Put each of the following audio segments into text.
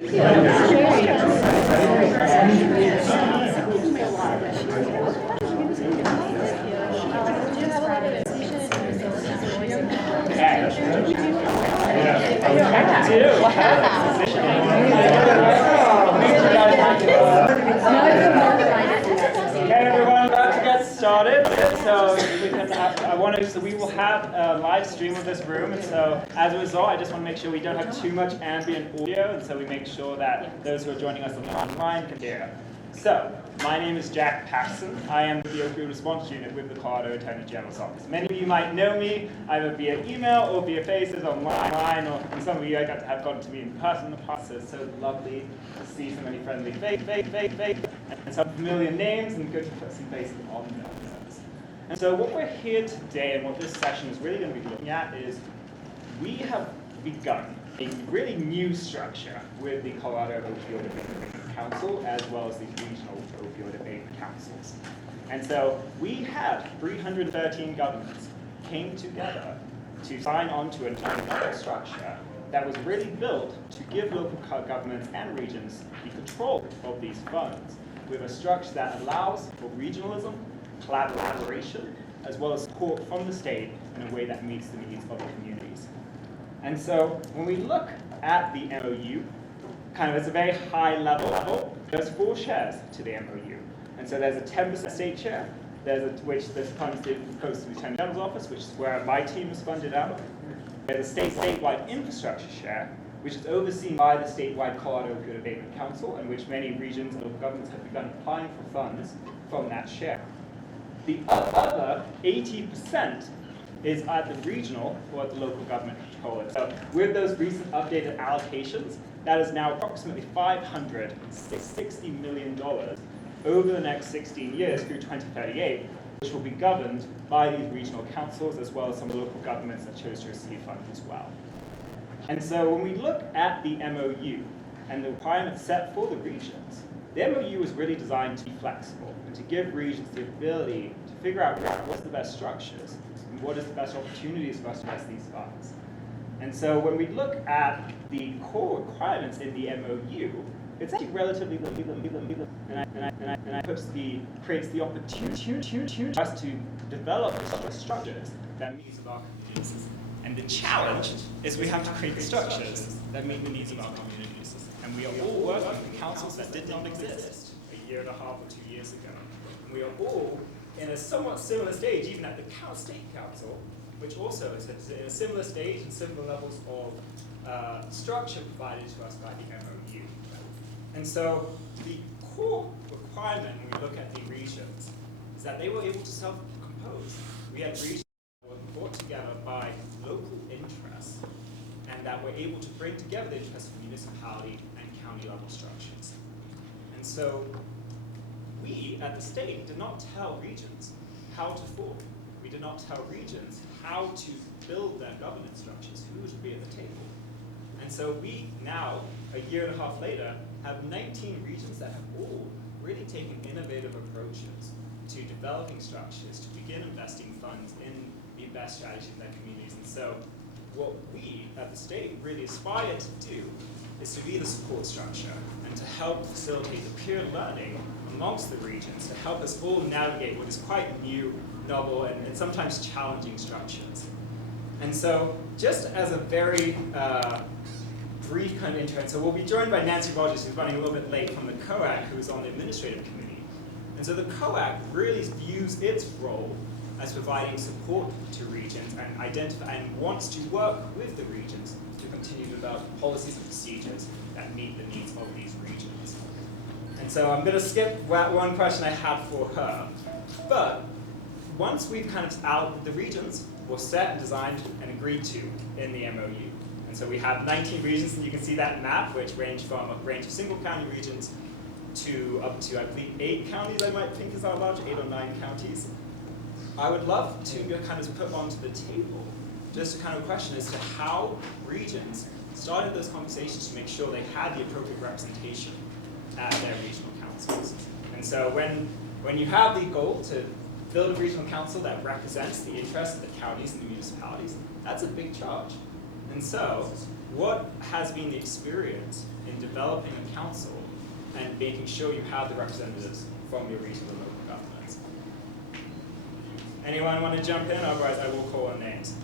Started, so we will have a live stream of this room, and so as a result, I just want to make sure we don't have too much ambient audio, and so we make sure that those who are joining us online can hear. So, my name is Jack Patterson. I am the Opioid Response Unit with the Colorado Attorney General's Office. Many of you might know me either via email or via faces online, or some of you I got to have gotten to meet in person in the past, so it's so lovely to see so many friendly faces, and some familiar names, and good to put some faces on them. And so what we're here today, and what this session is really going to be looking at, is we have begun a really new structure with the Colorado Opioid Abatement Council, as well as the Regional Opioid Abatement Councils. And so we had 313 governments came together to sign on to a new structure that was really built to give local governments and regions the control of these funds, with a structure that allows for regionalism, collaboration, as well as support from the state in a way that meets the needs of the communities. And so when we look at the MOU, kind of at a very high level, there's 4 shares to the MOU. And so there's a 10% state share, which this funds goes to the Attorney General's Office, which is where my team is funded out. There's a statewide infrastructure share, which is overseen by the statewide Colorado Opioid Abatement Council, in which many regions and local governments have begun applying for funds from that share. The other 80% is at the regional or at the local government control. So with those recent updated allocations, that is now approximately $560 million over the next 16 years through 2038, which will be governed by these regional councils, as well as some local governments that chose to receive funds as well. And so when we look at the MOU and the requirements set for the regions, the MOU is really designed to be flexible and to give regions the ability to figure out what's the best structures and what is the best opportunities for us to invest these funds. And so when we look at the core requirements in the MOU, it's actually relatively and I creates the opportunity for us to develop the structures that meet our communities. And the challenge is we have to create the structures that meet the needs of our communities. And we are all working with councils that did not exist a year and a half or 2 years ago. And we are all in a somewhat similar stage, even at the state council, which also is in a similar stage and similar levels of structure provided to us by the MOU. And so the core requirement when we look at the regions is that they were able to self-compose. We had regions that were brought together by local interests and that were able to bring together the interests of municipality and county level structures. And so we at the state did not tell regions how to form. We did not tell regions how to build their governance structures, who should be at the table. And so we now, a year and a half later, have 19 regions that have all really taken innovative approaches to developing structures to begin investing funds in the best strategies in their communities. And so what we at the state really aspire to do is to be the support structure and to help facilitate the peer learning amongst the regions to help us all navigate what is quite new, novel, and sometimes challenging structures. And so just as a very brief kind of intro, so we'll be joined by Nancy Rogers, who's running a little bit late, from the COAC, who's on the administrative committee. And so the COAC really views its role as providing support to regions and wants to work with the regions to continue to develop policies and procedures that meet the needs of these regions. And so I'm going to skip one question I had for her. But once we've kind of the regions were set and designed and agreed to in the MOU. And so we have 19 regions, and you can see that map, which range from a range of single county regions to up to, I believe, 8 counties I might think is our large, 8 or 9 counties. I would love to kind of put onto the table just a kind of question as to how regions started those conversations to make sure they had the appropriate representation at their regional councils. And so when you have the goal to build a regional council that represents the interests of the counties and the municipalities, that's a big charge. And so, what has been the experience in developing a council and making sure you have the representatives from your regional and local governments? Anyone want to jump in? Otherwise, I will call on names.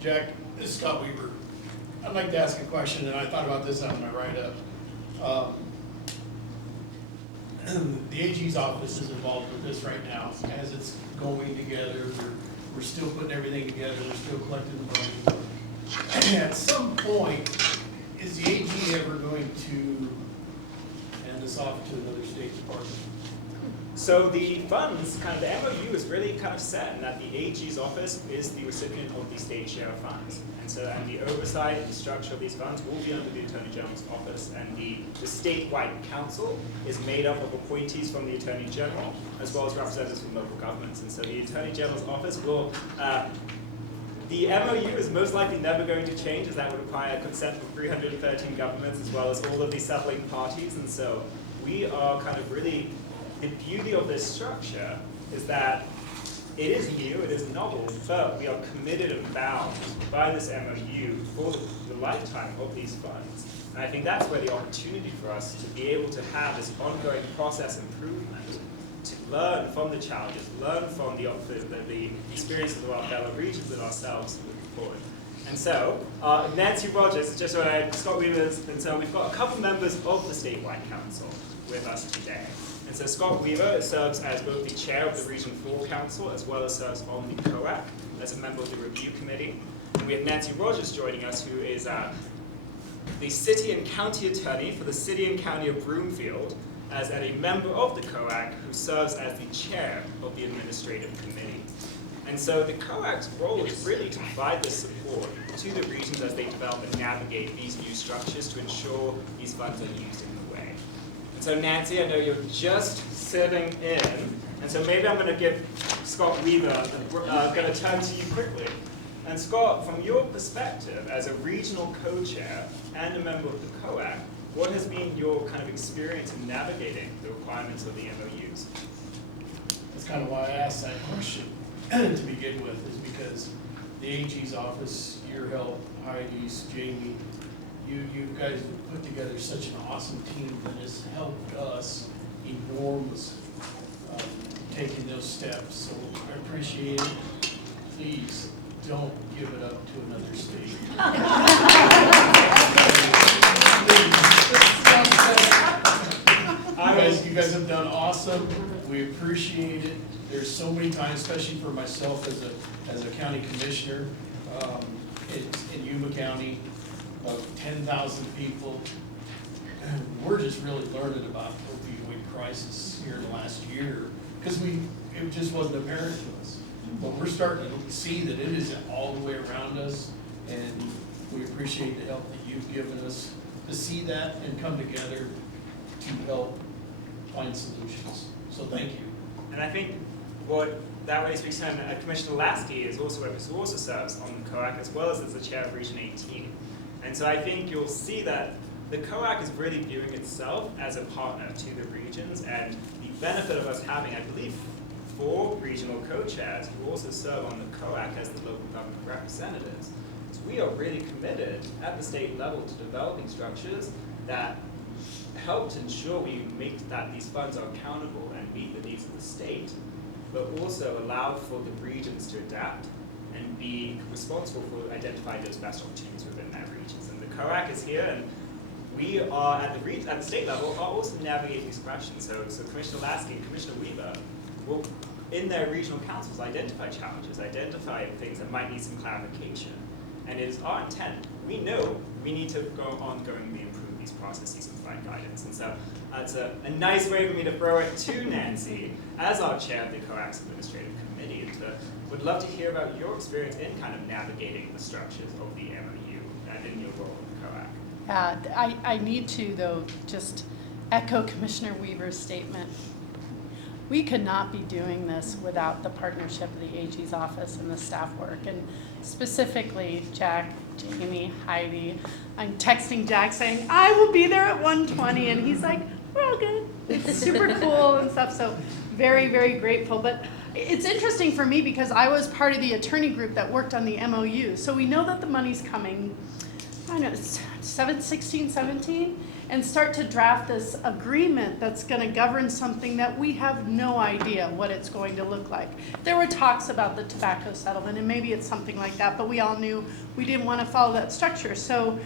Jack, this is Scott Weaver. I'd like to ask a question, and I thought about this on my write-up. The AG's office is involved with this right now. As it's going together, we're still putting everything together, we're still collecting the money. At some point, is the AG ever going to hand this off to another state department? So the funds, kind of the MOU is really kind of set in that the AG's office is the recipient of the state share of funds. And the oversight and the structure of these funds will be under the Attorney General's office. And the statewide council is made up of appointees from the Attorney General, as well as representatives from local governments. And so the Attorney General's office will, the MOU is most likely never going to change, as that would require consent from 313 governments, as well as all of these settling parties. And so we are kind of really, the beauty of this structure is that it is new, it is novel, but we are committed and bound by this MOU for the lifetime of these funds. And I think that's where the opportunity for us to be able to have this ongoing process improvement, to learn from the challenges, learn from the experiences of our fellow regions and ourselves moving forward. And so, Nancy Rogers, just what Scott Weaver's, and so we've got a couple members of the statewide council with us today. And so Scott Weaver serves as both the chair of the Region 4 Council as well as serves on the COAC as a member of the review committee. And we have Nancy Rogers joining us, who is the city and county attorney for the city and county of Broomfield, as a member of the COAC who serves as the chair of the administrative committee. And so the COAC's role is really to provide this support to the regions as they develop and navigate these new structures to ensure these funds are used in the way. So Nancy, I know you're just sitting in, and so maybe I'm going to give Scott Weaver, going to turn to you quickly. And Scott, from your perspective as a regional co-chair and a member of the COAC, what has been your kind of experience in navigating the requirements of the MOUs? That's kind of why I asked that question to begin with, is because the AG's office, your help, Heidi's, Jamie, you guys have put together such an awesome team that has helped us enormously taking those steps. So I appreciate it. Please don't give it up to another state. You guys have done awesome. We appreciate it. There's so many times, especially for myself as a county commissioner in Yuma County, of 10,000 people. We're just really learning about the opioid crisis here in the last year because it just wasn't apparent to us. But we're starting to see that it is all the way around us, and we appreciate the help that you've given us to see that and come together to help find solutions. So thank you. And I think what that way speaks to Commissioner Lasky is also who also serves on the COAC as well as the chair of Region 18. And so I think you'll see that the COAC is really viewing itself as a partner to the regions, and the benefit of us having, I believe, 4 regional co-chairs who also serve on the COAC as the local government representatives. So we are really committed at the state level to developing structures that help to ensure we make that these funds are accountable and meet the needs of the state, but also allow for the regions to adapt and be responsible for identifying those best opportunities within their regions. And the COAC is here, and we are at the state level are also navigating these questions. So Commissioner Lasky and Commissioner Weaver will, in their regional councils, identify challenges, identify things that might need some clarification. And it is our intent. We know we need to go ongoingly improve these processes and find guidance. And so it's a nice way for me to throw it to Nancy as our chair of the COAC's administrative committee. And would love to hear about your experience in kind of navigating the structures of the MOU and in your role in the COAC. Yeah, I need to, though, just echo Commissioner Weaver's statement. We could not be doing this without the partnership of the AG's office and the staff work. And specifically, Jack, Jamie, Heidi. I'm texting Jack saying, I will be there at 1:20. And he's like, we're all good. It's super cool and stuff. So very, very grateful. But it's interesting for me because I was part of the attorney group that worked on the MOU. So we know that the money's coming, I don't know, 16, 17, and start to draft this agreement that's going to govern something that we have no idea what it's going to look like. There were talks about the tobacco settlement, and maybe it's something like that, but we all knew we didn't want to follow that structure. So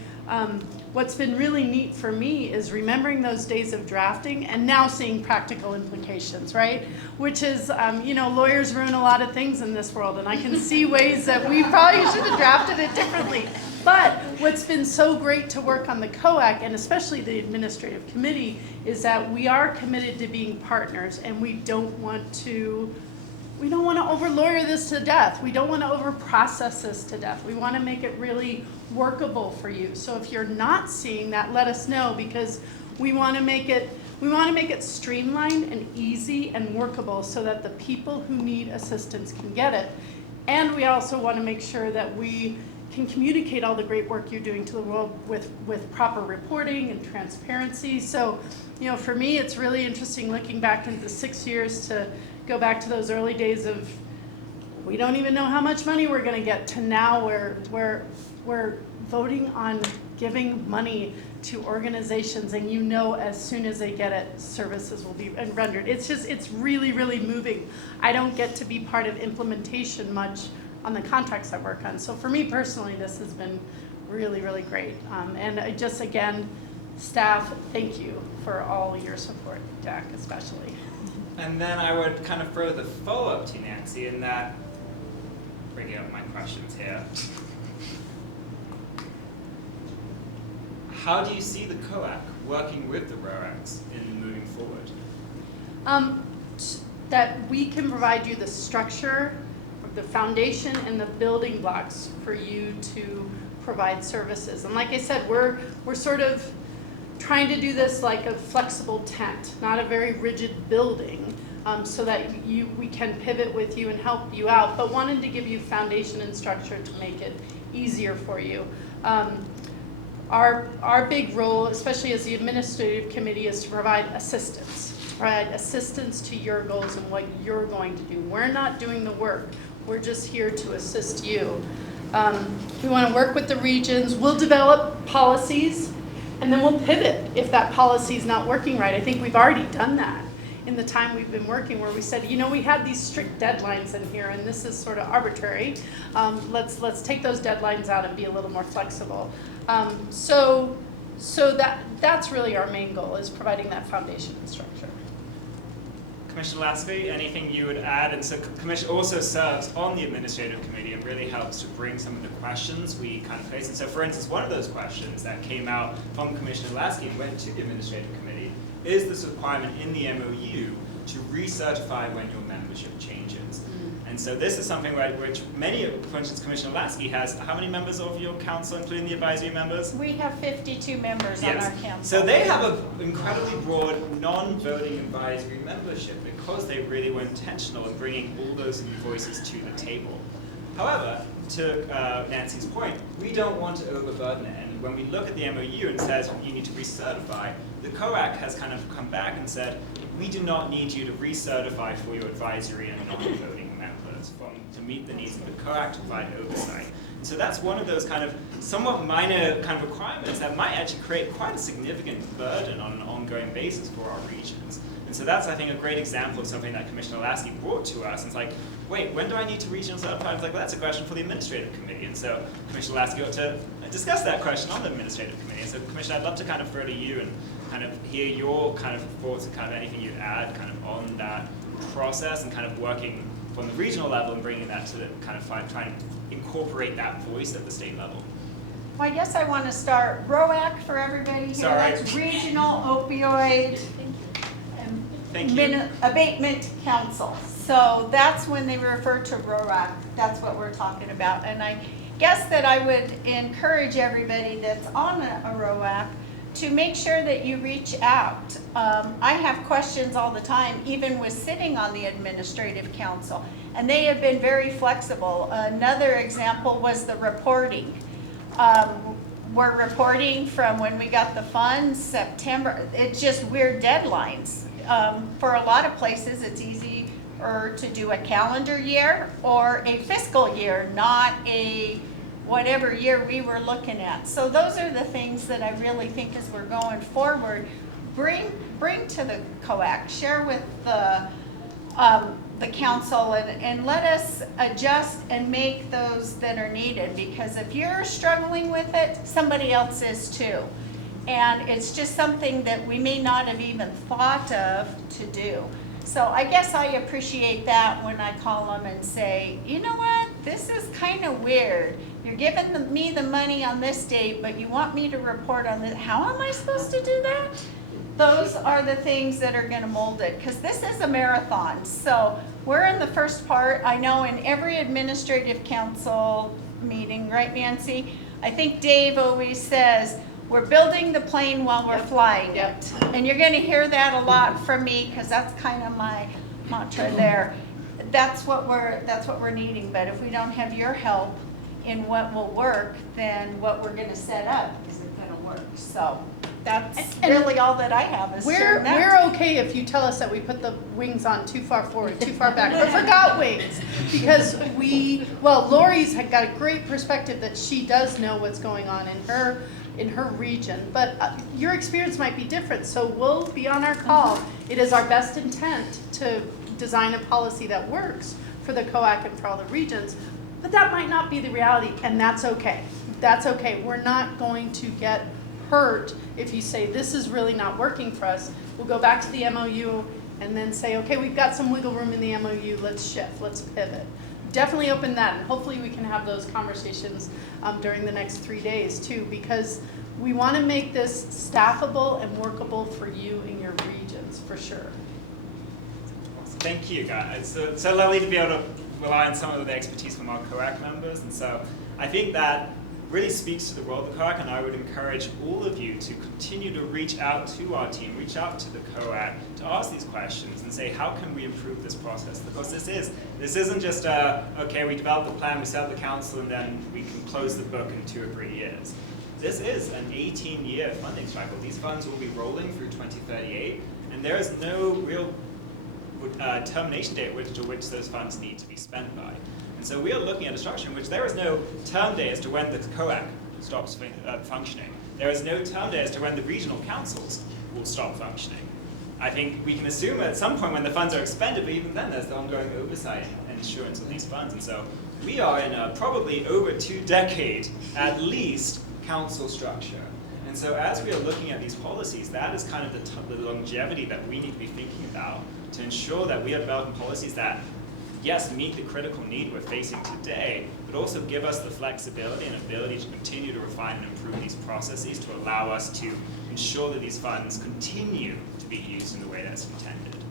what's been really neat for me is remembering those days of drafting and now seeing practical implications, right? Which is, lawyers ruin a lot of things in this world, and I can see ways that we probably should have drafted it differently. But what's been so great to work on the COAC, and especially the administrative committee, is that we are committed to being partners, and we don't want to over-lawyer this to death. We don't want to over-process this to death. We want to make it really workable for you. So if you're not seeing that, let us know, because we want to make it streamlined and easy and workable so that the people who need assistance can get it. And we also want to make sure that we can communicate all the great work you're doing to the world with proper reporting and transparency. So, for me, it's really interesting looking back into the 6 years to go back to those early days of we don't even know how much money we're going to get, to now where we're voting on giving money to organizations, and as soon as they get it, services will be rendered. It's really, really moving. I don't get to be part of implementation much on the contracts I work on. So for me personally, this has been really, really great. And again, staff, thank you for all your support, Jack especially. And then I would kind of throw the follow-up to Nancy in that, bringing up my questions here. How do you see the COAC working with the ROACs in moving forward? That we can provide you the structure, the foundation, and the building blocks for you to provide services. And like I said, we're sort of trying to do this like a flexible tent, not a very rigid building, so that we can pivot with you and help you out, but wanted to give you foundation and structure to make it easier for you. Our big role, especially as the administrative committee, is to provide assistance to your goals and what you're going to do. We're not doing the work. We're just here to assist you. We want to work with the regions. We'll develop policies, and then we'll pivot if that policy is not working right. I think we've already done that in the time we've been working, where we said, we have these strict deadlines in here, and this is sort of arbitrary. Let's take those deadlines out and be a little more flexible. So that's really our main goal, is providing that foundation and structure. Commissioner Lasky, anything you would add? And so Commissioner also serves on the administrative committee and really helps to bring some of the questions we kind of face. And so, for instance, one of those questions that came out from Commissioner Lasky and went to the administrative committee is this requirement in the MOU to recertify when your membership changes. And so this is something which for instance, Commissioner Lasky has, how many members of your council, including the advisory members? We have 52 members on our council. So they have an incredibly broad non-voting advisory membership because they really were intentional in bringing all those voices to the table. However, to Nancy's point, we don't want to overburden it. And when we look at the MOU and says you need to recertify, the COAC has kind of come back and said, we do not need you to recertify for your advisory and non-voting members to meet the needs of the COAC to provide oversight. And so that's one of those kind of somewhat minor kind of requirements that might actually create quite a significant burden on an ongoing basis for our regions. And so that's, I think, a great example of something that Commissioner Lasky brought to us. And it's like, wait, when do I need to regional certify? It's like, well, that's a question for the administrative committee. And so Commissioner Lasky ought to discuss that question on the administrative committee. And so Commissioner, I'd love to kind of throw to you and kind of hear your kind of thoughts and kind of anything you'd add kind of on that process and kind of working from the regional level and bringing that to the kind of trying to incorporate that voice at the state level. Well, I guess I want to start ROAC for everybody here. Sorry. That's Regional Opioid Abatement Council. So that's when they refer to ROAC. That's what we're talking about. And I guess that I would encourage everybody that's on a ROAC to make sure that you reach out. I have questions all the time, even with sitting on the administrative council, and they have been very flexible. Another example was the reporting. We're reporting from when we got the funds, September. It's just weird deadlines. For a lot of places, it's easy or to do a calendar year or a fiscal year, not a whatever year we were looking at. So those are the things that I really think as we're going forward, bring to the COAC, share with the council, and let us adjust and make those that are needed, because if you're struggling with it, somebody else is too. And it's just something that we may not have even thought of to do. So I guess I appreciate that when I call them and say, you know what, this is kind of weird. You're giving me the money on this date, but you want me to report on this. How am I supposed to do that? Those are the things that are gonna mold it, because this is a marathon. So we're in the first part. I know in every administrative council meeting, right, Nancy? I think Dave always says, we're building the plane while we're flying it. And you're gonna hear that a lot from me, because that's kind of my mantra there. That's what we're needing. But if we don't have your help in what will work, then what we're gonna set up isn't gonna work. So that's really all that I have is sharing that. We're okay if you tell us that we put the wings on too far forward, too far back, but forgot wings. Because Lori's had got a great perspective that she does know what's going on in her region, but your experience might be different, so we'll be on our call. It is our best intent to design a policy that works for the COAC and for all the regions, but that might not be the reality, and that's okay. That's okay. We're not going to get hurt if you say this is really not working for us. We'll go back to the MOU and then say, okay, we've got some wiggle room in the MOU, let's shift, let's pivot. Definitely open that, and hopefully we can have those conversations during the next 3 days too, because we want to make this staffable and workable for you in your regions, for sure. Thank you, guys. It's so lovely to be able to rely on some of the expertise from our COAC members, and so I think that really speaks to the role of the COAC, and I would encourage all of you to continue to reach out to our team, reach out to the COAC, to ask these questions and say, how can we improve this process? Because this isn't just okay, we develop the plan, we set up the council, and then we can close the book in 2 or 3 years. This is an 18-year funding cycle. These funds will be rolling through 2038, and there is no real termination date to which those funds need to be spent by. And so we are looking at a structure in which there is no term date as to when the COAC stops functioning. There is no term date as to when the regional councils will stop functioning. I think we can assume at some point when the funds are expended, but even then there's the ongoing oversight and assurance of these funds. And so we are in a probably over 2 decade, at least, council structure. And so as we are looking at these policies, that is kind of the longevity that we need to be thinking about to ensure that we are developing policies that, yes, meet the critical need we're facing today, but also give us the flexibility and ability to continue to refine and improve these processes to allow us to ensure that these funds continue to be used in the way that's intended.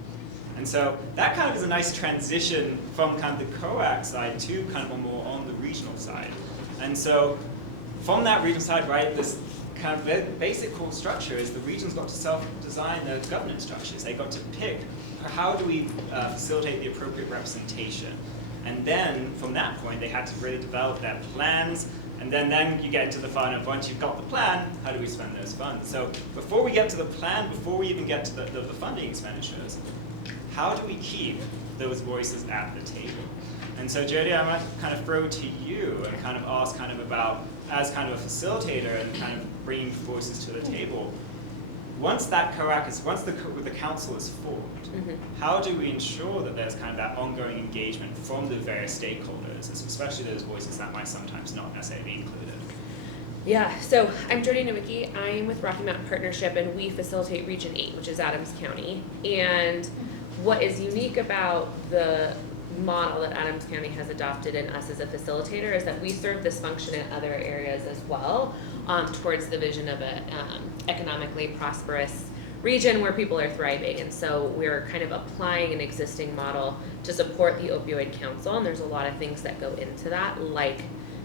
And so that kind of is a nice transition from kind of the COAC side to kind of a more on the regional side. And so from that regional side, right, this kind of basic core structure is the regions got to self-design their governance structures. They got to pick how do we facilitate the appropriate representation. And then from that point, they had to really develop their plans. And then you get to the fun of once you've got the plan, how do we spend those funds? So before we get to the plan, before we even get to the funding expenditures, how do we keep those voices at the table? And so Jody, I might kind of throw to you and kind of ask kind of about, as kind of a facilitator and kind of bringing voices to the table, once that COAC is, once the council is formed, how do we ensure that there's kind of that ongoing engagement from the various stakeholders, especially those voices that might sometimes not necessarily be included? Yeah, so I'm Jody Nowicki. I'm with Rocky Mountain Partnership, and we facilitate Region 8, which is Adams County. And what is unique about the model that Adams County has adopted and us as a facilitator is that we serve this function in other areas as well, towards the vision of an economically prosperous region where people are thriving. And so we're kind of applying an existing model to support the Opioid Council, and there's a lot of things that go into that, like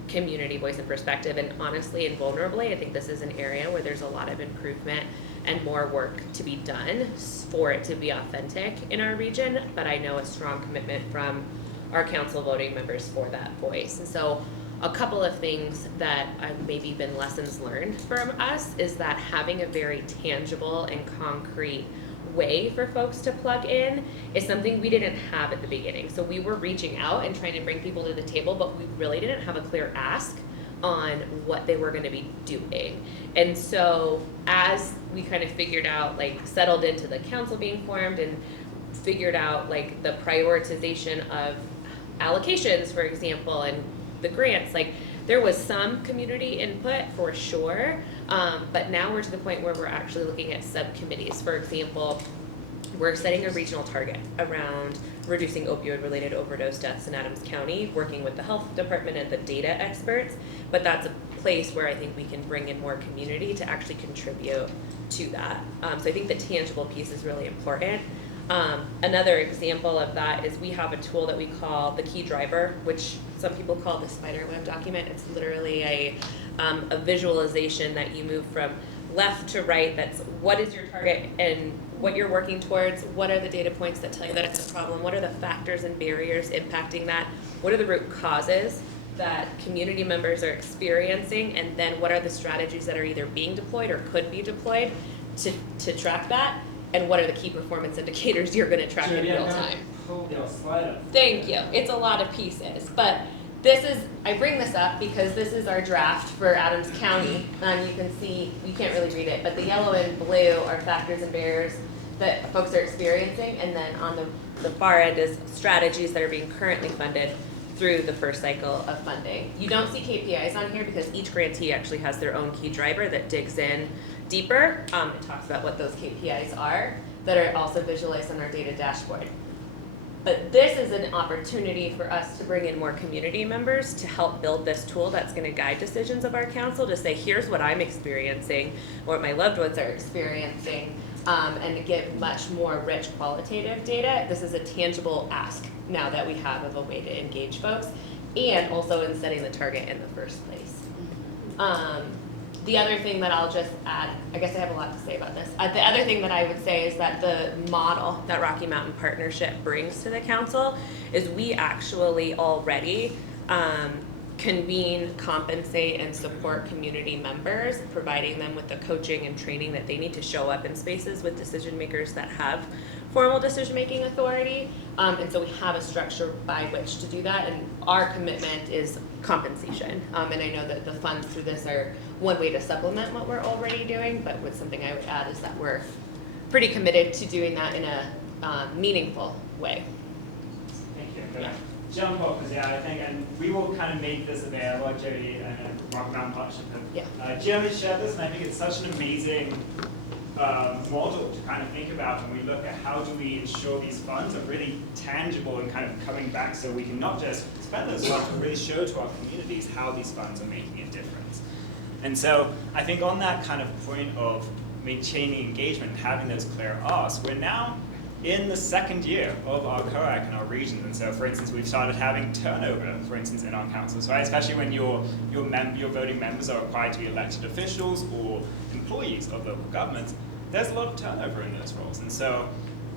community voice and perspective. And honestly and vulnerably, I think this is an area where there's a lot of improvement and more work to be done for it to be authentic in our region, but I know a strong commitment from our council voting members for that voice. And so a couple of things that have maybe been lessons learned from us is that having a very tangible and concrete way for folks to plug in is something we didn't have at the beginning. So we were reaching out and trying to bring people to the table, but we really didn't have a clear ask on what they were going to be doing. And so as we kind of figured out, like settled into the council being formed and figured out like the prioritization of allocations, for example, and the grants, like there was some community input for sure, but now we're to the point where we're actually looking at subcommittees. For example, we're setting a regional target around reducing opioid-related overdose deaths in Adams County, working with the health department and the data experts, but that's a place where I think we can bring in more community to actually contribute to that. So I think the tangible piece is really important. Another example of that is we have a tool that we call the key driver, which some people call the spiderweb document. It's literally a visualization that you move from left to right. That's what is your target and what you're working towards, what are the data points that tell you that it's a problem, what are the factors and barriers impacting that, what are the root causes that community members are experiencing, and then what are the strategies that are either being deployed or could be deployed to track that, and what are the key performance indicators you're going to track in real time. Thank you. It's a lot of pieces, but this is, I bring this up because this is our draft for Adams County, and you can see, you can't really read it, but the yellow and blue are factors and barriers that folks are experiencing, and then on the far end is strategies that are being currently funded through the first cycle of funding. You don't see KPIs on here because each grantee actually has their own key driver that digs in deeper. It talks about what those KPIs are that are also visualized on our data dashboard. But this is an opportunity for us to bring in more community members to help build this tool that's going to guide decisions of our council, to say, here's what I'm experiencing, or what my loved ones are experiencing, and to give much more rich qualitative data. This is a tangible ask now that we have of a way to engage folks, and also in setting the target in the first place. The other thing that I'll just add, I guess I have a lot to say about this. The other thing that I would say is that the model that Rocky Mountain Partnership brings to the council is we actually already convene, compensate, and support community members, providing them with the coaching and training that they need to show up in spaces with decision makers that have formal decision-making authority. And so we have a structure by which to do that, and our commitment is compensation. And I know that the funds through this are one way to supplement what we're already doing, but what's something I would add is that we're pretty committed to doing that in a meaningful way. Thank you. I'm gonna jump off because I think, and we will kind of make this available. Jody and Rocky Mountain Partnership have Jeremy shared this, and I think it's such an amazing model to kind of think about when we look at how do we ensure these funds are really tangible and kind of coming back, so we can not just spend those funds but really show to our communities how these funds are making a difference. And so I think on that kind of point of maintaining engagement and having those clear asks, we're now in the second year of our COAC in our region. And so, for instance, we've started having turnover, for instance, in our councils, right? Especially when your voting members are required to be elected officials or employees of local governments, there's a lot of turnover in those roles. And so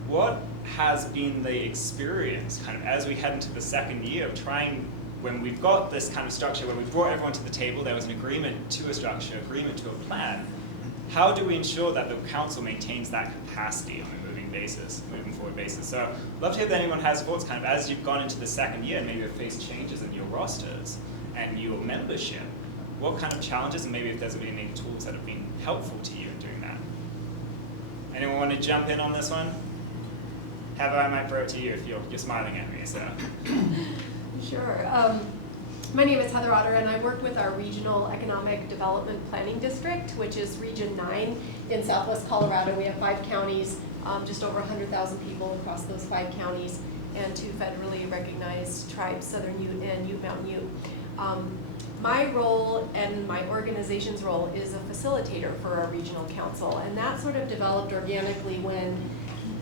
what has been the experience kind of as we head into the second year of trying, when we've got this kind of structure where we've brought everyone to the table, there was an agreement to a structure, agreement to a plan, how do we ensure that the council maintains that capacity on a moving forward basis? So I'd love to hear if anyone has thoughts kind of as you've gone into the second year and maybe have faced changes in your rosters and your membership, what kind of challenges and maybe if there's been any tools that have been helpful to you in doing that? Anyone want to jump in on this one? Heather, I might throw it to you if you're smiling at me, so. Sure. My name is Heather Otter, and I work with our Regional Economic Development Planning District, which is Region 9 in Southwest Colorado. We have 5 counties, just over 100,000 people across those 5 counties, and 2 federally recognized tribes, Southern Ute and Ute Mountain Ute. My role and my organization's role is a facilitator for our regional council, and that sort of developed organically when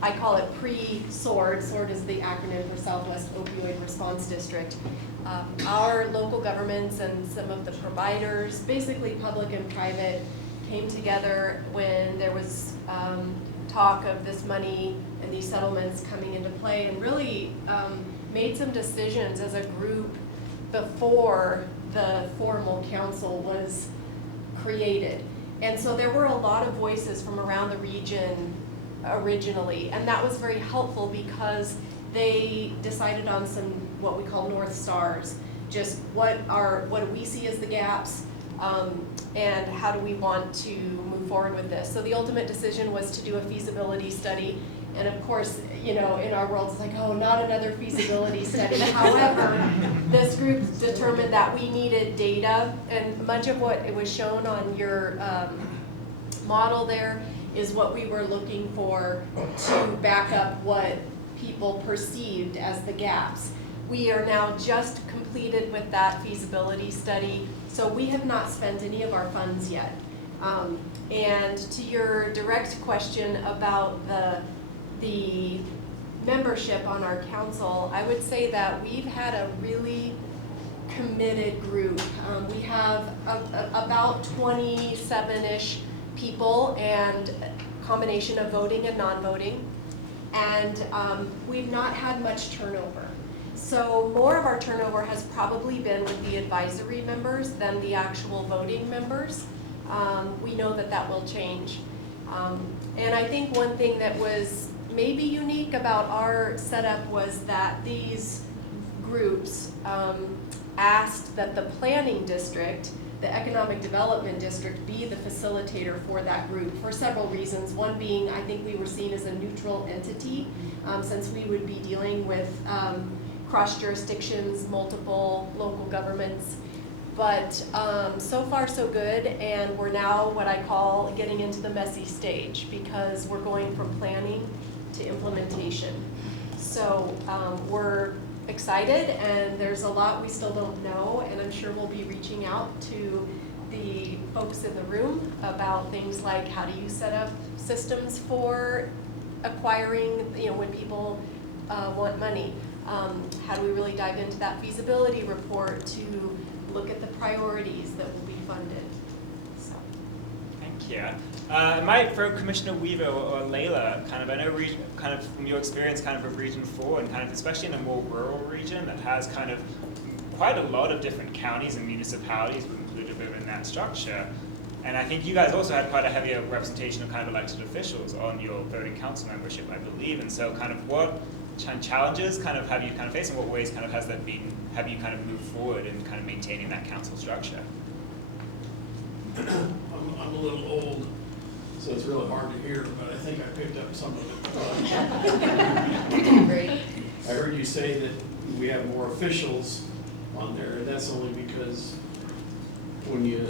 I call it pre-SWORD. SWORD is the acronym for Southwest Opioid Response District. Our local governments and some of the providers, basically public and private, came together when there was talk of this money and these settlements coming into play, and really made some decisions as a group before the formal council was created. And so there were a lot of voices from around the region originally, and that was very helpful because they decided on some what we call North Stars, just what do we see as the gaps, and how do we want to move forward with this. So the ultimate decision was to do a feasibility study, and of course, in our world it's like, oh, not another feasibility study. However, this group determined that we needed data, and much of what it was shown on your model there is what we were looking for to back up what people perceived as the gaps. We are now just completed with that feasibility study, so we have not spent any of our funds yet. And to your direct question about the membership on our council, I would say that we've had a really committed group. We have about 27-ish people, and a combination of voting and non-voting, and we've not had much turnover. So more of our turnover has probably been with the advisory members than the actual voting members. We know that will change. And I think one thing that was maybe unique about our setup was that these groups asked that the planning district, the economic development district, be the facilitator for that group for several reasons. One being, I think we were seen as a neutral entity, since we would be dealing with cross jurisdictions, multiple local governments. But so far so good, and we're now what I call getting into the messy stage, because we're going from planning to implementation. So we're excited, and there's a lot we still don't know, and I'm sure we'll be reaching out to the folks in the room about things like, how do you set up systems for acquiring, when people want money? How do we really dive into that feasibility report to look at the priorities that will be funded? So. Thank you. I might throw Commissioner Weaver or Layla, I know from your experience of Region 4, and especially in a more rural region that has quite a lot of different counties and municipalities included within that structure. And I think you guys also had quite a heavier representation of elected officials on your voting council membership, I believe. And so what challenges have you faced, and what ways has that been, have you moved forward in maintaining that council structure? I'm a little old, so it's really hard to hear, but I think I picked up some of it. Great. I heard you say that we have more officials on there, and that's only because when you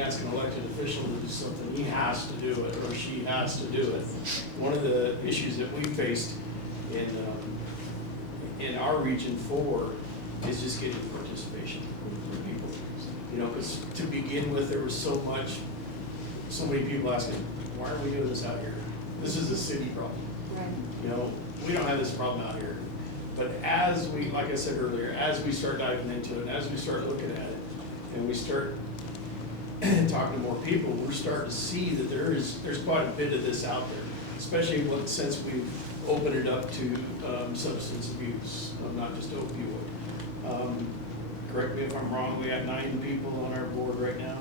ask an elected official to do something, he has to do it, or she has to do it. One of the issues that we faced in our Region 4 is just getting participation from people. Because to begin with, there was so many people asking, why are we doing this out here? This is a city problem. Right. We don't have this problem out here. But as we, like I said earlier, as we start diving into it, and as we start looking at it, and we start talking to more people, we're starting to see that there's quite a bit of this out there, especially since we've opened it up to substance abuse, not just opioid. Correct me if I'm wrong, we have 9 people on our board right now.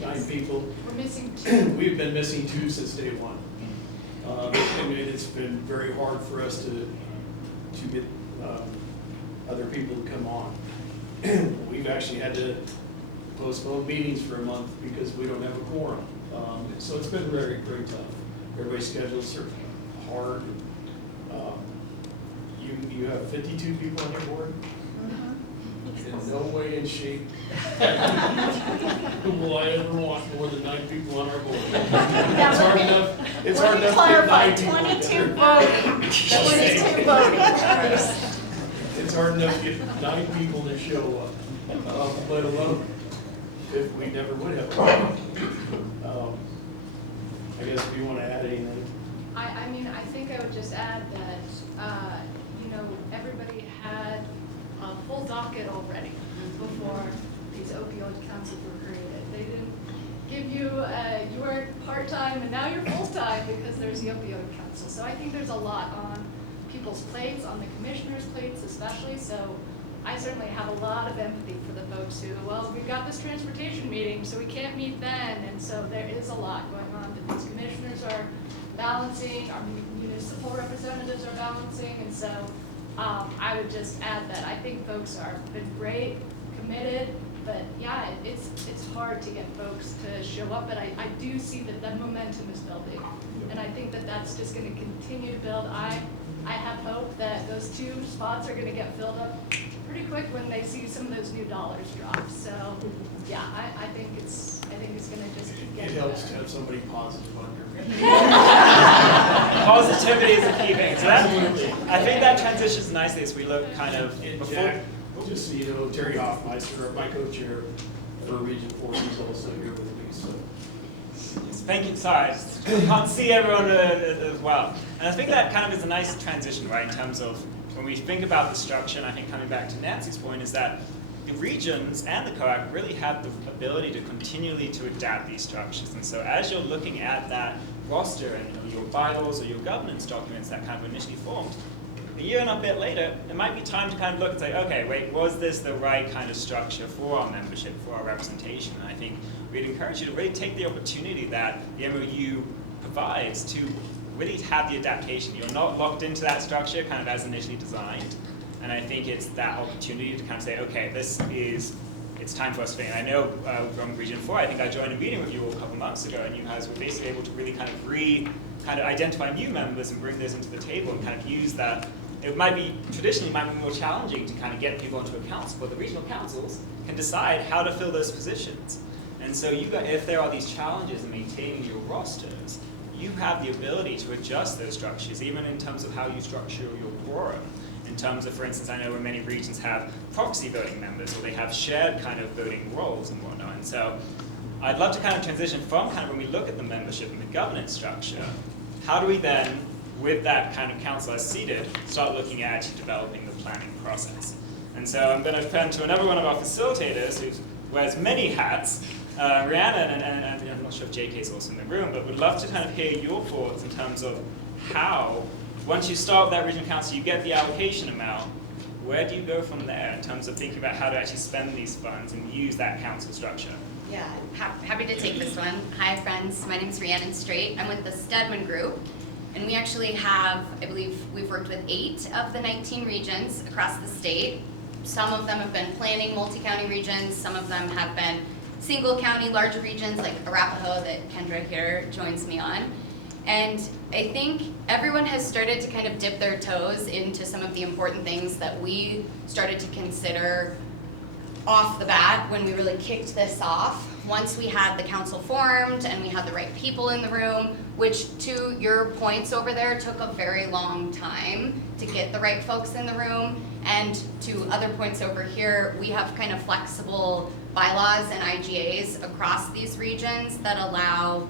9 people. We're missing 2. We've been missing 2 since day one. And it's been very hard for us to get other people to come on. We've actually had to postpone meetings for a month because we don't have a quorum. So it's been very, very tough. Everybody's schedules are hard. You have 52 people on your board? In no way in shape will I ever want more than 9 people on our board. It's hard enough. It's hard enough to get 9 people 22 together. voting. 22 voting. It's hard enough to get 9 people to show up, let alone if we never would have. I guess if you want to add anything. I think I would just add that, everybody had a full docket already before these opioid councils were created. They didn't give you, you were part-time and now you're full-time because there's the opioid council. So I think there's a lot on people's plates, on the commissioners' plates especially. So I certainly have a lot of empathy for the folks who, well, we've got this transportation meeting, so we can't meet then. And so there is a lot going on, but these commissioners are balancing, our municipal representatives are balancing, and so I would just add that I think folks are been great, committed, but yeah, it's hard to get folks to show up, but I do see that the momentum is building, and I think that that's just going to continue to build. I have hope that those 2 spots are going to get filled up pretty quick when they see some of those new dollars drop. So yeah, I think it's going to just keep getting It helps better. to have somebody positive on your. Positivity is a key thing. So that, Absolutely. I think that transitions nicely as we look kind of And before. Jack, just so you know, Terry Hoffmeister, my co-chair for Region 4, he's also here with me, so. Thank you. Sorry, I can't see everyone as well. And I think that kind of is a nice transition, right, in terms of when we think about the structure, and I think coming back to Nancy's point is that the regions and the COAC really have the ability to continually to adapt these structures. And so as you're looking at that roster and your bylaws or your governance documents that kind of initially formed, a year and a bit later, it might be time to kind of look and say, okay, wait, was this the right kind of structure for our membership, for our representation? And I think we'd encourage you to really take the opportunity that the MOU provides to really have the adaptation. You're not locked into that structure kind of as initially designed. And I think it's that opportunity to kind of say, okay, it's time for us to think. And I know from Region 4, I think I joined a meeting with you all a couple months ago, and you guys were basically able to really kind of identify new members and bring those into the table and kind of use that. It might be, traditionally, might be more challenging to kind of get people into a council, but the regional councils can decide how to fill those positions. And so if there are these challenges in maintaining your rosters, you have the ability to adjust those structures, even in terms of how you structure your quorum. In terms of, for instance, I know where many regions have proxy voting members, or they have shared kind of voting roles and whatnot. And so I'd love to kind of transition from kind of when we look at the membership and the governance structure, how do we then, with that kind of council as seated, start looking at actually developing the planning process? And so I'm going to turn to another one of our facilitators who wears many hats, Rhiannon, and I'm not sure if JK is also in the room, but would love to kind of hear your thoughts in terms of how, once you start with that regional council, you get the allocation amount, where do you go from there in terms of thinking about how to actually spend these funds and use that council structure? Yeah, happy to take this one. Hi friends, my name is Rhiannon Straight. I'm with the Stedman Group, and we actually have, I believe we've worked with 8 of the 19 regions across the state. Some of them have been planning multi-county regions, some of them have been single county larger regions like Arapahoe that Kendra here joins me on. And I think everyone has started to kind of dip their toes into some of the important things that we started to consider off the bat when we really kicked this off. Once we had the council formed and we had the right people in the room, which to your points over there took a very long time to get the right folks in the room, and to other points over here, we have kind of flexible bylaws and IGAs across these regions that allow,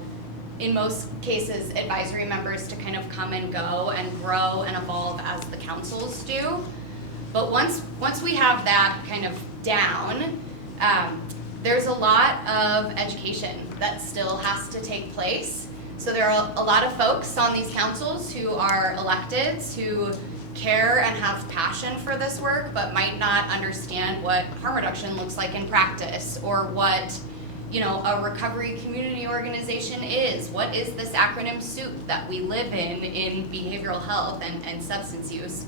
in most cases, advisory members to kind of come and go and grow and evolve as the councils do. But once we have that kind of down, there's a lot of education that still has to take place. So there are a lot of folks on these councils who are electeds who care and have passion for this work, but might not understand what harm reduction looks like in practice, or what a recovery community organization is. What is this acronym soup that we live in behavioral health and substance use?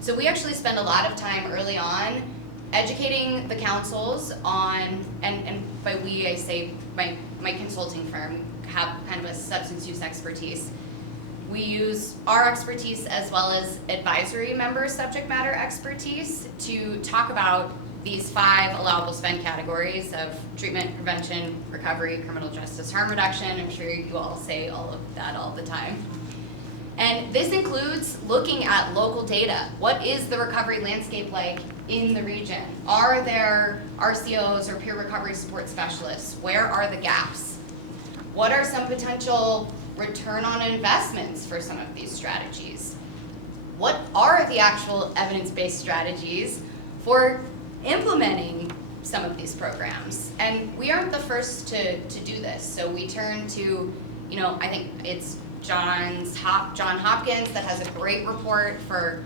So we actually spend a lot of time early on educating the councils on, and by we I say my consulting firm have kind of a substance use expertise. We use our expertise as well as advisory members' subject matter expertise to talk about these 5 allowable spend categories of treatment, prevention, recovery, criminal justice, harm reduction. I'm sure you all say all of that all the time. And this includes looking at local data. What is the recovery landscape like in the region? Are there RCOs or peer recovery support specialists? Where are the gaps? What are some potential return on investments for some of these strategies? What are the actual evidence-based strategies for implementing some of these programs? And we aren't the first to do this. So we turn to, I think it's John Hopkins that has a great report for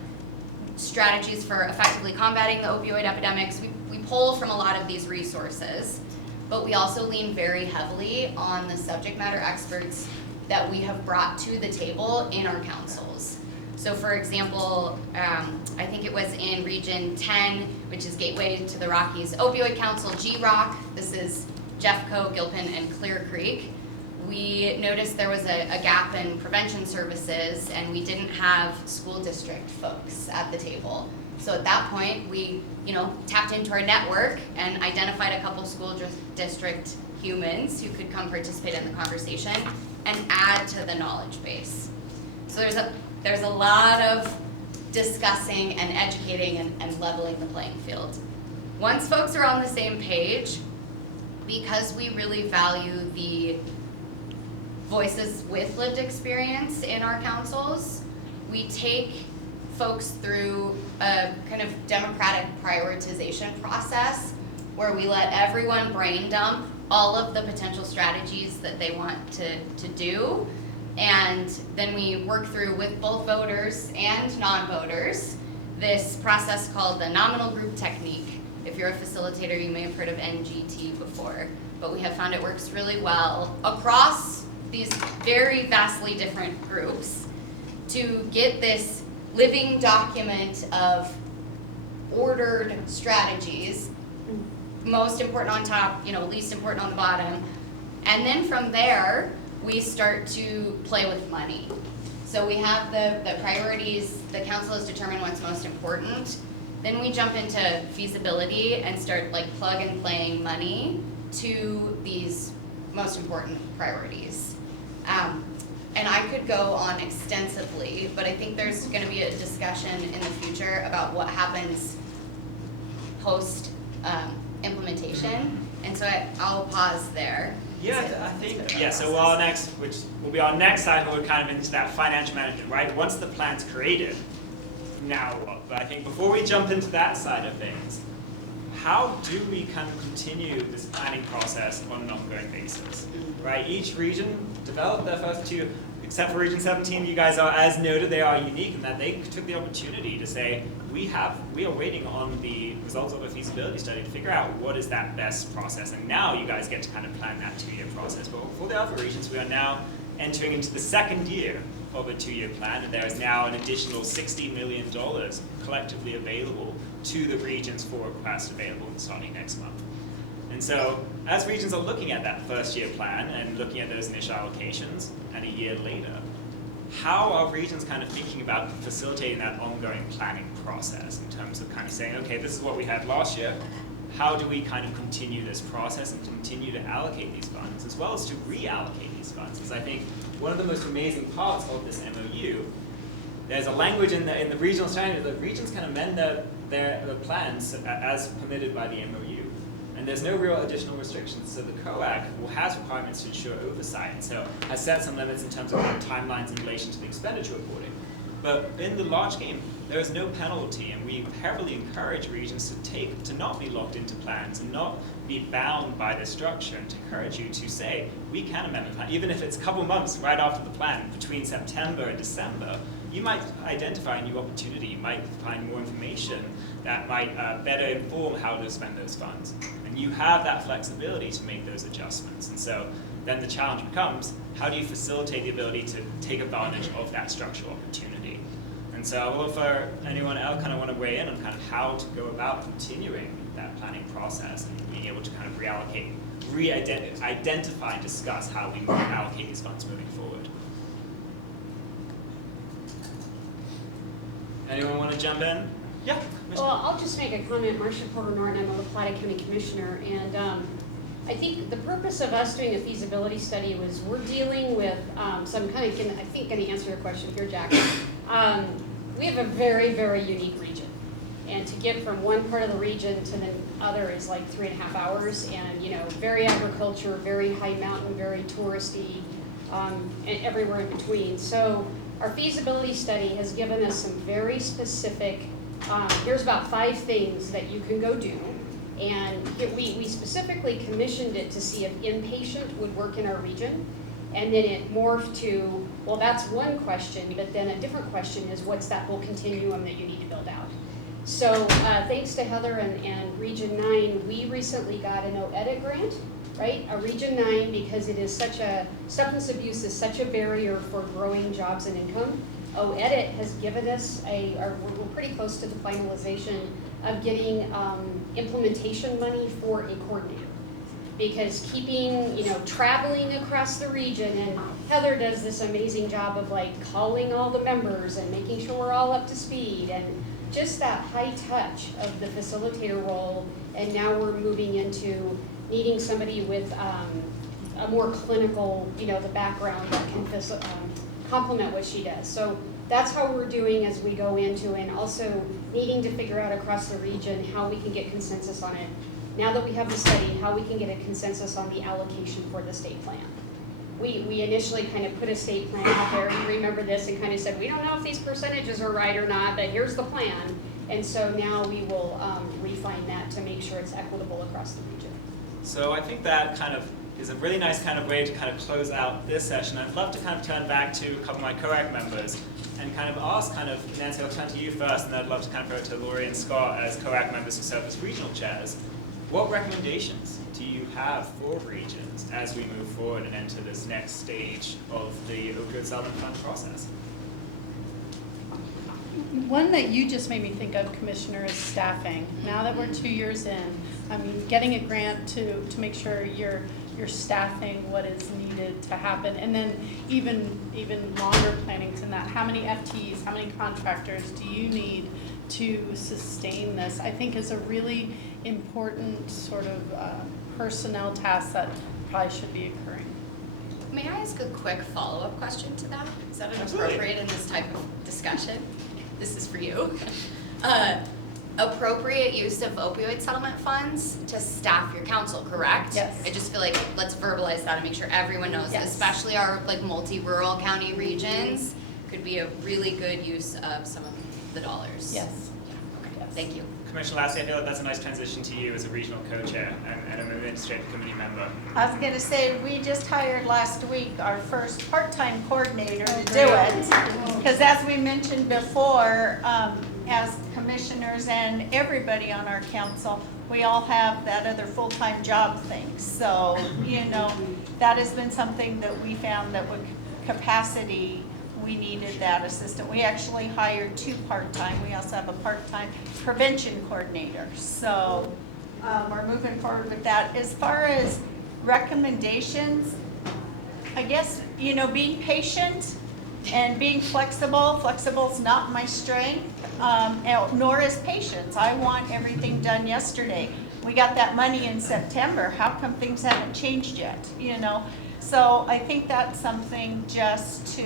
strategies for effectively combating the opioid epidemics. We pull from a lot of these resources, but we also lean very heavily on the subject matter experts that we have brought to the table in our councils. So for example, I think it was in Region 10, which is Gateway to the Rockies Opioid Council, GROC. This is Jeffco, Gilpin, and Clear Creek. We noticed there was a gap in prevention services, and we didn't have school district folks at the table. So at that point, we tapped into our network and identified a couple school district humans who could come participate in the conversation and add to the knowledge base. So there's a lot of discussing and educating and leveling the playing field. Once folks are on the same page, because we really value the voices with lived experience in our councils, we take folks through a kind of democratic prioritization process where we let everyone brain dump all of the potential strategies that they want to do. And then we work through with both voters and non-voters this process called the nominal group technique. If you're a facilitator, you may have heard of NGT before, but we have found it works really well across these very vastly different groups to get this living document of ordered strategies, most important on top, least important on the bottom. And then from there, we start to play with money. So we have the priorities, the council has determined what's most important. Then we jump into feasibility and start plug and playing money to these most important priorities. And I could go on extensively, but I think there's going to be a discussion in the future about what happens post implementation. And so I'll pause there. Yeah, I think, so our next, which will be our next cycle, we're kind of into that financial management, right? Once the plan's created, now what? But I think before we jump into that side of things, how do we kind of continue this planning process on an ongoing basis, right? Each region developed their first two, except for Region 17, you guys are, as noted, they are unique in that they took the opportunity to say, we are waiting on the results of a feasibility study to figure out what is that best process. And now you guys get to kind of plan that 2-year process. But for the other regions, we are now entering into the second year of a 2-year plan, and there is now an additional $60 million collectively available to the regions for request available starting next month. And so, as regions are looking at that first year plan and looking at those initial allocations, and a year later, how are regions kind of thinking about facilitating that ongoing planning process in terms of kind of saying, okay, this is what we had last year, how do we kind of continue this process and continue to allocate these funds, as well as to reallocate these funds? Because I think one of the most amazing parts of this MOU, there's a language in the regional standard that regions can amend their plans as permitted by the MOU. And there's no real additional restrictions, so the COAC has requirements to ensure oversight, and so has set some limits in terms of timelines in relation to the expenditure reporting. But in the large game, there is no penalty, and we heavily encourage regions to not be locked into plans and not be bound by the structure, and to encourage you to say, we can amend the plan, even if it's a couple months right after the plan, between September and December. You might identify a new opportunity, you might find more information that might better inform how to spend those funds. And you have that flexibility to make those adjustments. And so then the challenge becomes, how do you facilitate the ability to take advantage of that structural opportunity? And so I will, for anyone else kind of want to weigh in on kind of how to go about continuing that planning process and being able to kind of reallocate, identify and discuss how we allocate these funds moving forward. Anyone want to jump in? Yeah. Well, I'll just make a comment. Marcia Porter Norton, I'm a La Plata County Commissioner, and I think the purpose of us doing a feasibility study was we're dealing with some kind of, I think, going to answer your question here, Jack. We have a very, very unique region, and to get from one part of the region to the other is like 3.5 hours, and very agriculture, very high mountain, very touristy, and everywhere in between. So our feasibility study has given us some very specific, here's about 5 things that you can go do. And we specifically commissioned it to see if inpatient would work in our region. And then it morphed to, well, that's one question, but then a different question is, what's that whole continuum that you need to build out? So thanks to Heather and Region 9, we recently got an OEDA grant, right? A Region 9, because it is substance abuse is such a barrier for growing jobs and income. OEDIT has given us we're pretty close to the finalization of getting implementation money for a coordinator. Because keeping, traveling across the region, and Heather does this amazing job of like calling all the members and making sure we're all up to speed, and just that high touch of the facilitator role. And now we're moving into needing somebody with a more clinical, the background that can complement what she does. So that's how we're doing as we go into, and also needing to figure out across the region how we can get consensus on it. Now that we have the study, how we can get a consensus on the allocation for the state plan. We initially kind of put a state plan out there, we remember this, and kind of said, we don't know if these percentages are right or not, but here's the plan. And so now we will refine that to make sure it's equitable across the region. So I think that kind of is a really nice kind of way to kind of close out this session. I'd love to kind of turn back to a couple of my COAC members and kind of ask Nancy, I'll turn to you first, and then I'd love to kind of go to Lori and Scott as COAC members who serve as regional chairs. What recommendations do you have for regions as we move forward and enter this next stage of the opioid settlement fund process? One that you just made me think of, Commissioner, is staffing. Now that we're 2 years in, getting a grant to make sure you're staffing what is needed to happen, and then even longer planning than that. How many FTEs, how many contractors do you need to sustain this? I think is a really important sort of personnel task that probably should be occurring. May I ask a quick follow-up question to that? Is that Absolutely. appropriate in this type of discussion? This is for you. Appropriate use of opioid settlement funds to staff your council, correct? Yes. I just feel like let's verbalize that and make sure everyone knows, Yes. especially our multi-rural county regions, could be a really good use of some of the dollars. Yes. Yeah, okay, Yes. thank you. Commissioner Lassie, I feel like that's a nice transition to you as a regional co-chair and an administrative committee member. I was gonna say, we just hired last week our first part-time coordinator to do great. it. Because as we mentioned before, as commissioners and everybody on our council, we all have that other full-time job thing. So, that has been something that we found that with capacity, we needed that assistant. We actually hired 2 part-time. We also have a part-time prevention coordinator. So we're moving forward with that. As far as recommendations, I guess, being patient and being flexible. Flexible is not my strength, nor is patience. I want everything done yesterday. We got that money in September. How come things haven't changed yet? So I think that's something just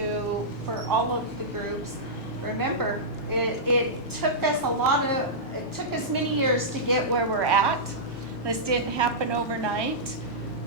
for all of the groups, remember, it took us many years to get where we're at. This didn't happen overnight.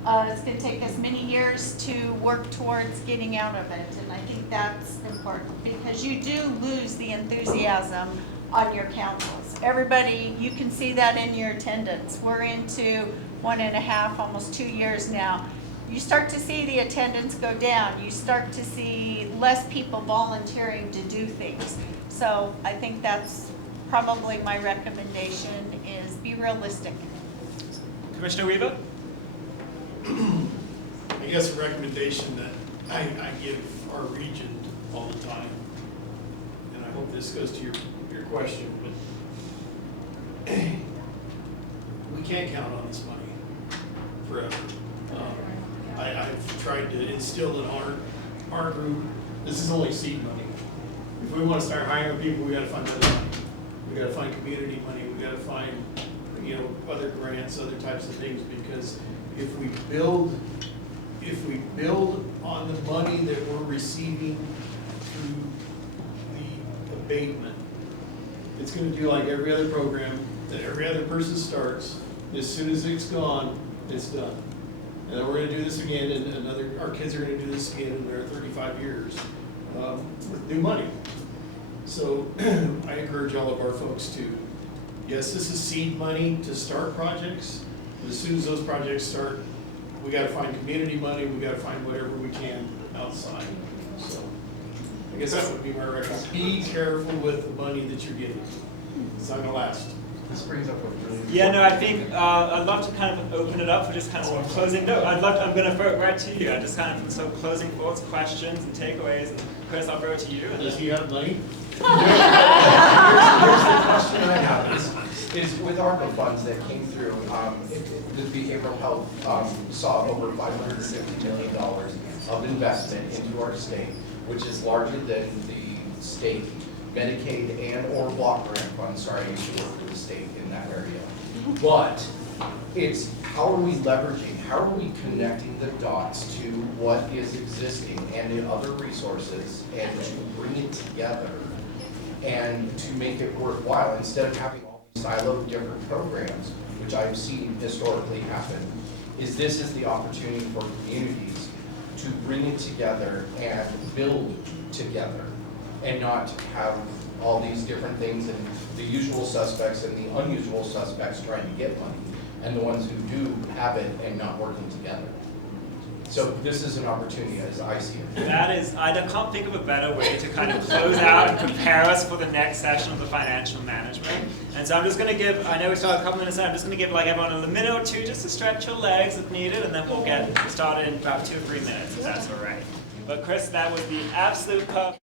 It's gonna take us many years to work towards getting out of it, and I think that's important, because you do lose the enthusiasm on your councils. Everybody, you can see that in your attendance. We're into 1.5, almost 2 years now. You start to see the attendance go down. You start to see less people volunteering to do things. So I think that's probably my recommendation, is be realistic. Commissioner Weaver? I guess a recommendation that I give our region all the time, and I hope this goes to your question, but we can't count on this money forever. I've tried to instill in our group, this is only seed money. If we want to start hiring people, we got to find other money. We got to find community money. We got to find, other grants, other types of things, because if we build on the money that we're receiving through the abatement, it's going to do like every other program that every other person starts. As soon as it's gone, it's done. And then we're going to do this again, and our kids are going to do this again in their 35 years with new money. So I encourage all of our folks to, yes, this is seed money to start projects. But as soon as those projects start, we got to find community money. We got to find whatever we can outside. So I guess that would be my recommendation. Be careful with the money that you're getting. It's not gonna last. This brings up a really. Yeah, no, I think I'd love to kind of open it up for just kind of some closing. No, I'm going to throw it right to you. I just kind of some closing thoughts, questions, and takeaways. And Chris, I'll throw it to you. And Does then, he have money? Here's the question I have is with ARPA funds that came through, the behavioral health saw over $550 million of investment into our state, which is larger than the state Medicaid and or block grant funds. Sorry, I used to work for the state in that area. But it's how are we leveraging, how are we connecting the dots to what is existing and in other resources and to bring it together and to make it worthwhile instead of having all these siloed different programs, which I've seen historically happen, this is the opportunity for communities to bring it together and build together and not have all these different things and the usual suspects and the unusual suspects trying to get money and the ones who do have it and not working together. So this is an opportunity as I see it. that is, I can't think of a better way to kind of close out and prepare us for the next session of the financial management. And so I'm just going to give, I know we started a couple minutes in, I'm just going to give like everyone a minute or two just to stretch your legs if needed, and then we'll get started in about 2 or 3 minutes, if that's all right. But Chris, that was the absolute perfect.